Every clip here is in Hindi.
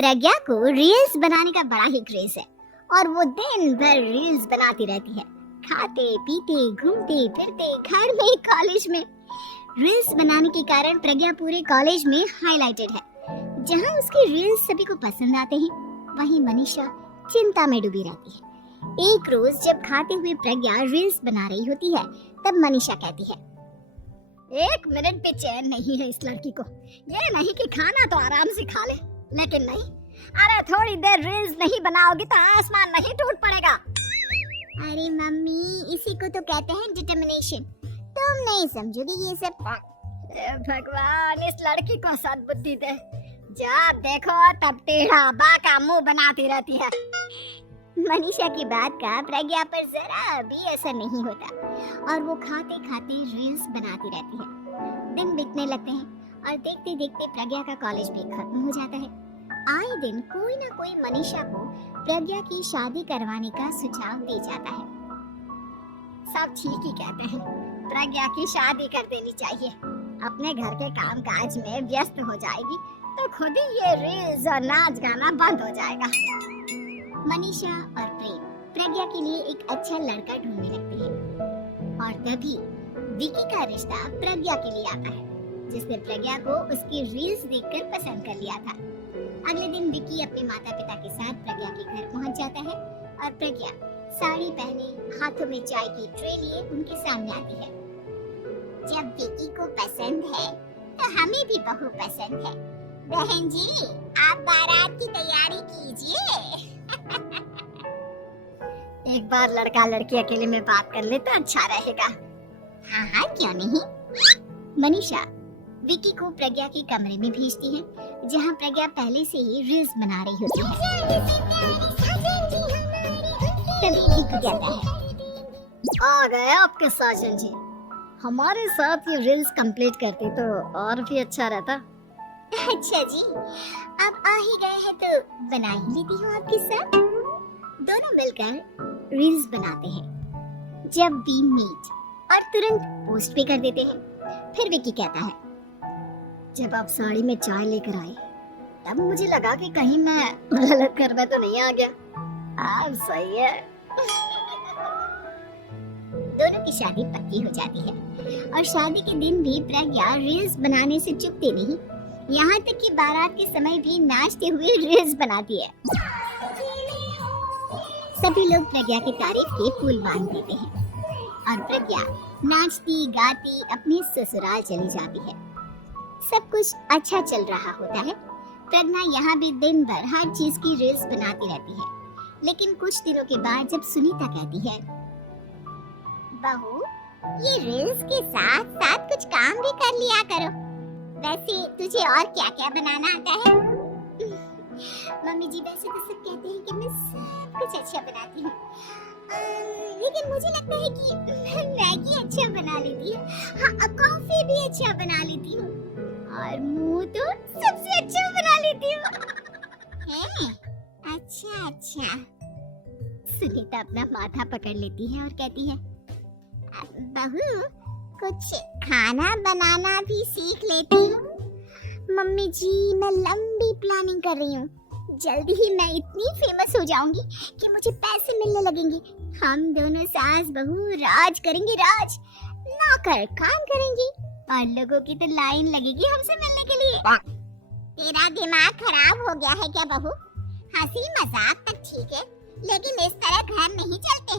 प्रज्ञा को रील्स बनाने का बड़ा ही क्रेज है और वो दिन भर रील्स बनाती रहती है। खाते पीते घूमते फिरते घर में कॉलेज में रील्स बनाने के कारण प्रज्ञा पूरे कॉलेज में हाईलाइटेड है। जहां उसके रील्स सभी को पसंद आते हैं, वहीं मनीषा चिंता में डूबी रहती है। एक रोज जब खाते हुए प्रज्ञा रील्स बना रही होती है, तब मनीषा कहती है, एक मिनट भी चैन नहीं है इस लड़की को। ये नहीं कि खाना तो आराम से खा ले, लेकिन नहीं, अरे थोड़ी देर रील्स नहीं बनाओगी तो आसमान नहीं टूट पड़ेगा। अरे मम्मी, इसी को तो कहते हैं डिटर्मिनेशन। तुम नहीं समझोगी ये सब। भगवान, इस लड़की को सद्बुद्धि दे। जब देखो तब टेढ़ा बाका मुंह बनाती रहती है। मनीषा की बात का प्रज्ञा पर जरा भी असर नहीं होता और वो खाते खाते रील्स बनाती रहती है। दिन बीतने लगते हैं और देखते देखते प्रज्ञा का कॉलेज भी खत्म हो जाता है। आए दिन कोई ना कोई मनीषा को प्रज्ञा की शादी करवाने का सुझाव दे जाता है। सब ठीक ही कहते हैं, प्रज्ञा की शादी कर देनी चाहिए। अपने घर के कामकाज में व्यस्त हो जाएगी तो खुद ही ये रील्स और नाच गाना बंद हो जाएगा। मनीषा और प्रेम प्रज्ञा के लिए एक अच्छा लड़का ढूंढने लगते हैं और तभी विकी का रिश्ता प्रज्ञा के लिए आता है, जिसने प्रज्ञा को उसकी रील्स देखकर पसंद कर लिया था। अगले दिन विकी अपने माता पिता के साथ प्रज्ञा के घर पहुंच जाता है और प्रज्ञा साड़ी पहने हाथों में चाय की ट्रे लिए उनके सामने आती है। जब विकी को पसंद है तो हमें भी बहू पसंद है। बहन जी, आप बारात की तैयारी कीजिए। एक बार लड़का लड़की अकेले में बात कर ले तो अच्छा रहेगा। हाँ हाँ, क्यों नहीं। मनीषा विकी को प्रज्ञा के कमरे में भेजती है, जहाँ प्रज्ञा पहले से ही रील्स बना रही होती है। तभी विकी कहता है, आ गए आपके साजन जी। हमारे साथ ये रील्स कंप्लीट करती तो और भी अच्छा रहता। अच्छा जी, अब आ ही गए हैं तो बना ही लेती हूँ आपके साथ। दोनों मिलकर रील्स बनाते हैं। जब वी मीट और तुरंत पोस्ट भी कर देते हैं। फिर विकी कहता है, जब आप साड़ी में चाय लेकर आए तब मुझे लगा कि कहीं मैं गलत घर में तो नहीं आ गया। आप सही है। दोनों की शादी पक्की हो जाती है और शादी के दिन भी प्रज्ञा रील्स बनाने से चूकती नहीं। यहाँ तक कि बारात के समय भी नाचते हुए रील्स बनाती है। सभी लोग प्रज्ञा की तारीफ के पुल बांध देते हैं और प्रज्ञा नाचती गाती अपने ससुराल चली जाती है। सब कुछ अच्छा चल रहा होता है। प्रज्ञा यहाँ भी दिन भर हर चीज की रील्स बनाती रहती है। लेकिन कुछ दिनों के बाद जब सुनीता कहती है, बहू, ये रील्स के साथ साथ कुछ काम भी कर लिया करो। वैसे तुझे और क्या क्या बनाना आता है? मम्मी जी, वैसे तो सब कहते हैं कि मैं सब कुछ अच्छा बनाती हूँ, लेकिन मुझे लगता है कि मैगी अच्छा बना लेती हूँ। हाँ, कॉफी भी अच्छा बना लेती हूँ और मुंह तो सबसे अच्छा बना लेती हूँ। अच्छा अच्छा। सुनीता अपना माथा पकड़ लेती है और कहती है, बहू, कुछ खाना बनाना भी सीख लेती हूँ। मम्मी जी, मैं लंबी प्लानिंग कर रही हूँ। जल्दी ही मैं इतनी फेमस हो जाऊंगी कि मुझे पैसे मिलने लगेंगे। हम दोनों सास बहू राज करेंगे, राज। नौकर काम करेंगे और लोगों की तो लाइन लगेगी हमसे मिलने के लिए। तेरा दिमाग खराब हो गया है क्या बहू? हंसी मजाक तक ठीक है, लेकिन इस तरह घर नहीं चलते।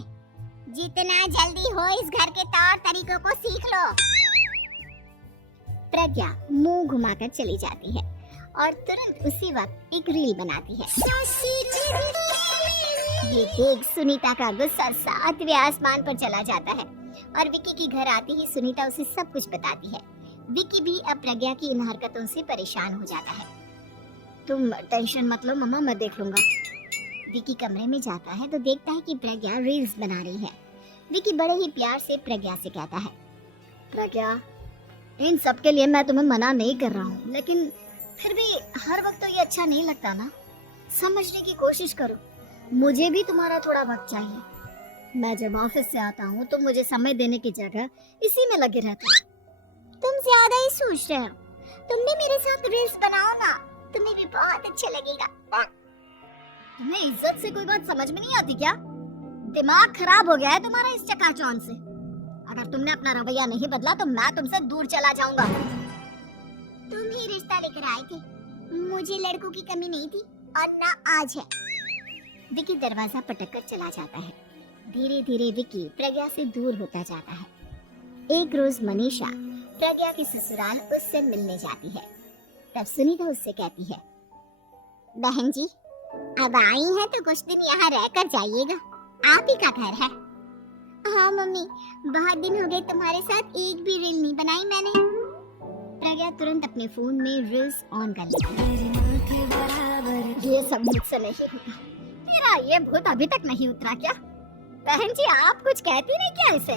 जितना जल्दी हो इस घर के तौर तरीकों को सीख लो। प्रज्ञा मुंह घुमाकर चली जाती है और तुरंत उसी वक्त एक रील बनाती है। ये देख सुनीता का गुस्सा सातवें आसमान पर चला जाता है और विकी के घर आते ही सुनीता उसे सब कुछ बताती है। विकी भी अब प्रज्ञा की इन हरकतों से परेशान हो जाता है। तुम टेंशन मत लो मम्मा, मैं देख लूंगा। विकी कमरे में जाता है तो देखता है कि प्रज्ञा रील्स बना रही है। विकी बड़े ही प्यार से प्रज्ञा से कहता है, प्रज्ञा, इन सब के लिए मैं तुम्हें मना नहीं कर रहा हूँ, लेकिन फिर भी हर वक्त तो ये अच्छा नहीं लगता ना। समझने की कोशिश करो, मुझे भी तुम्हारा थोड़ा वक्त चाहिए। मैं जब ऑफिस से आता हूँ तो मुझे समय देने की जगह इसी में लगे रहते हो। तुम ज्यादा ही सोच रहे हो। तुम भी मेरे साथ रील्स बनाओ ना। तुम्हें भी बहुत अच्छा लगेगा। तुम्हें इज्जत से कोई बात समझ में नहीं आती क्या? दिमाग खराब हो गया है तुम्हारा इस चकाचौंध से। अगर तुमने अपना रवैया नहीं बदला तो मैं तुमसे दूर चला जाऊंगा। तुम ही रिश्ता लेकर आए थे, मुझे लड़कों की कमी नहीं थी और ना आज है। विकी दरवाजा पटक कर चला जाता है। धीरे धीरे विकी प्रज्ञा से दूर होता जाता है। एक रोज मनीषा प्रज्ञा के ससुराल उससे मिलने जाती है। तब सुनीता उससे कहती है, बहन जी अब आई है तो कुछ दिन यहाँ रहकर जाइएगा, आप ही का घर है। हाँ मम्मी, बहुत दिन हो गए तुम्हारे साथ एक भी रील नहीं बनाई मैंने। प्रज्ञा तुरंत अपने फोन में रील्स ऑन कर लेती है। ये सब मुझसे नहीं होगा। तेरा ये भूत अभी तक नहीं उतरा क्या? बहन जी आप कुछ कहती नहीं क्या इसे?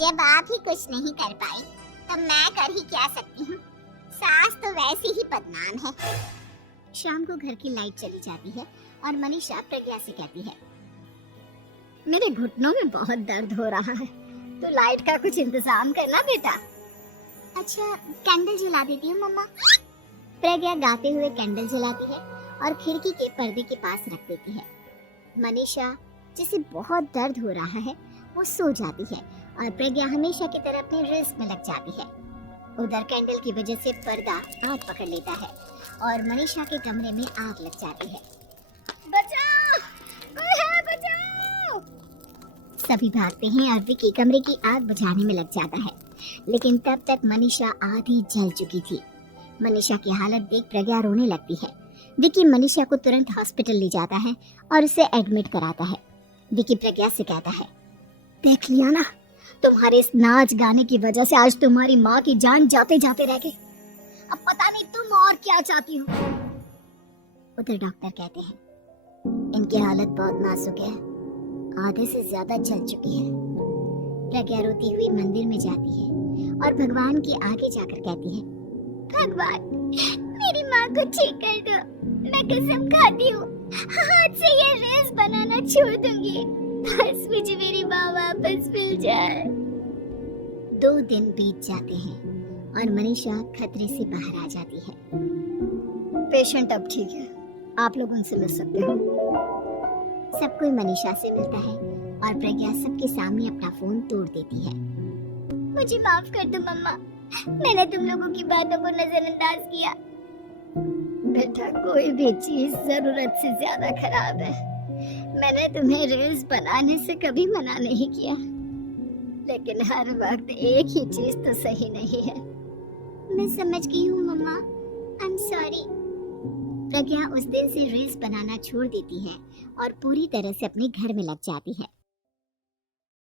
जब आप ही कुछ नहीं कर पाई तो मैं कर ही क्या सकती हूँ, सास तो वैसे ही बदनाम है। शाम को घर की लाइट चली जाती है और मनीषा प्रज्ञा से कहती है, मेरे घुटनों में बहुत दर्द हो रहा है, तो लाइट का कुछ इंतजाम करना बेटा। अच्छा कैंडल जला देती हूँ मम्मा। प्रज्ञा गाते हुए कैंडल जलाती है और खिड़की के पर्दे के पास रख देती है। मनीषा जिसे बहुत दर्द हो रहा है वो सो जाती है और प्रज्ञा हमेशा की तरह अपने रील्स में लग जाती है। उधर कैंडल की वजह से पर्दा आग पकड़ लेता है और मनीषा के कमरे में आग लग जाती है। बचाओ! कोई है, बचाओ! सभी भागते हैं और विकी कमरे की आग बुझाने में लग जाता है, लेकिन तब तक मनीषा आधी जल चुकी थी। मनीषा की हालत देख प्रज्ञा रोने लगती है। विकी मनीषा को तुरंत हॉस्पिटल ले जाता है और उसे एडमिट कराता है। विकी प्रज्ञा से कहता है, देख लिया ना, तुम्हारे इस नाच गाने की वजह से आज तुम्हारी माँ की जान जाते जाते रह गई। अब पता नहीं तुम और क्या चाहती हो। उधर डॉक्टर कहते हैं, इनकी हालत बहुत नाजुक है, आधे से ज्यादा जल चुकी है। प्रज्ञा रोती हुई मंदिर में जाती है और भगवान के आगे जाकर कहती है, भगवान मेरी माँ को ठीक कर दो, मैं कसम खाती हूँ आज से ये रील्स बनाना छोड़ दूंगी, बस मुझे मेरी माँ वापस मिल जाए। 2 दिन बीत जाते हैं और मनीषा खतरे से बाहर आ जाती है। पेशेंट अब ठीक है, आप लोग उनसे मिल सकते हो। सब कोई मनीषा से मिलता है और प्रज्ञा सबके सामने अपना फोन तोड़ देती है। मुझे माफ कर दो मम्मा, मैंने तुम लोगों की बातों को नजरअंदाज किया। बेटा कोई भी चीज जरूरत से ज्यादा खराब है। मैंने तुम्हें रील्स बनाने से कभी मना नहीं किया, लेकिन हर वक्त एक ही चीज तो सही नहीं है। मैं समझ गई हूँ मम्मा, आई एम सॉरी। प्रज्ञा उस दिन से रील्स बनाना छोड़ देती है और पूरी तरह से अपने घर में लग जाती है।